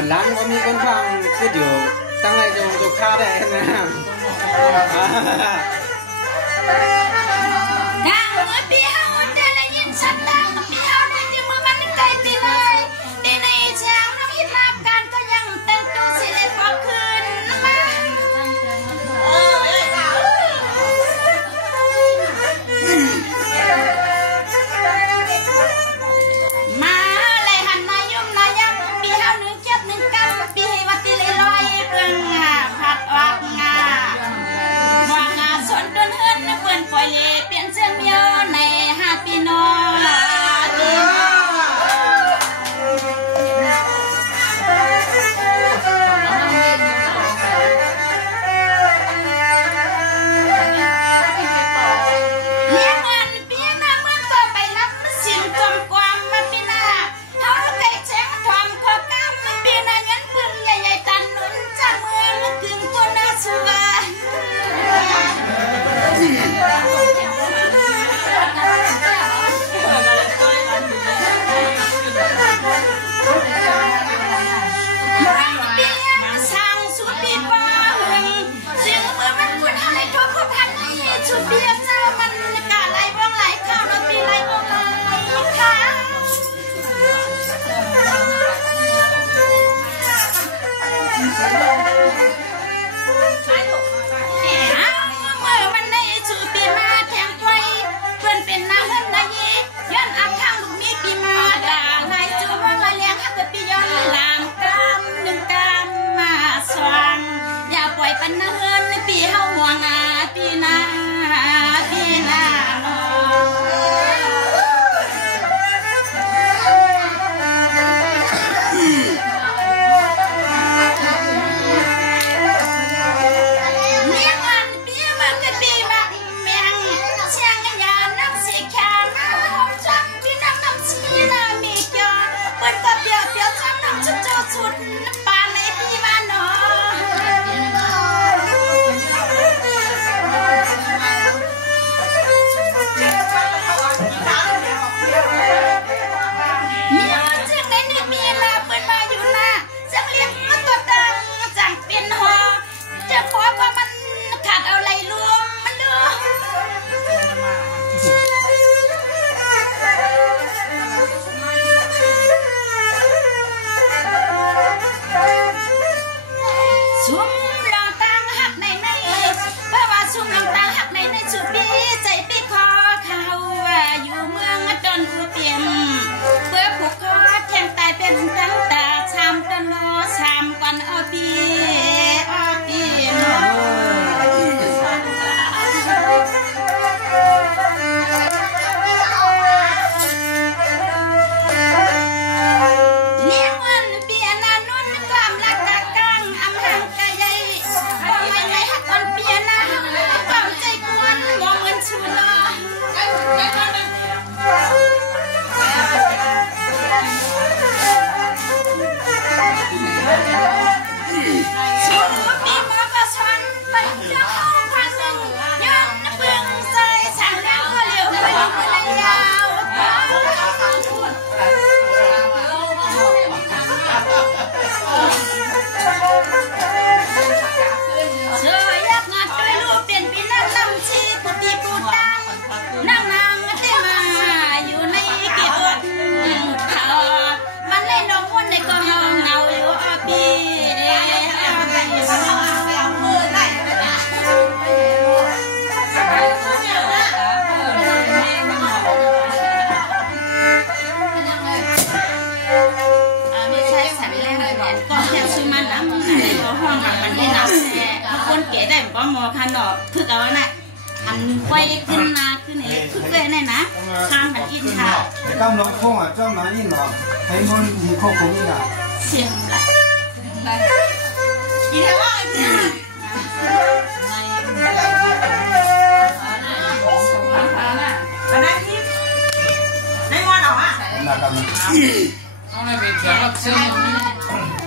วันหลังก็มีคนฟังพูดอยู่ตั้งใจจะฆ่าได้นะดังเมื่อปีเอาได้ละยินสัตว์ดังปีเอาได้ที่มือมันไกลตีเลยตีในเช้าน้ำหิมะการก็ยังตั้งตัวสิเล็บบอกคืนมาเลยหันนายมนายำปีเอาหนึ่งเจ็บหนึ่งกำปีวัดตีเลยลอยเบื้องผัดวักงาวางาสนต้นเฮือนเปื่อนปล่อยเล่เปลี่ยนเสื้อเมียวใน5 ปีนอปันเฮือนปีเฮาห่วงปีนาก็มอคันดอกคือเอาน่ะหันไว้ขึ้นมาขึ้นนี่คือเลยนี่นะทางหันอินค่ะจ้องน้องคงอ่ะจ้องน้องอินหรอให้มันมีข้อคงอีกอ่ะเสียงละอีเดียวว่าอันนั้นที่ได้วันหรออ่ะน่ากันเอาอะไรไปเที่ยวเชื่อ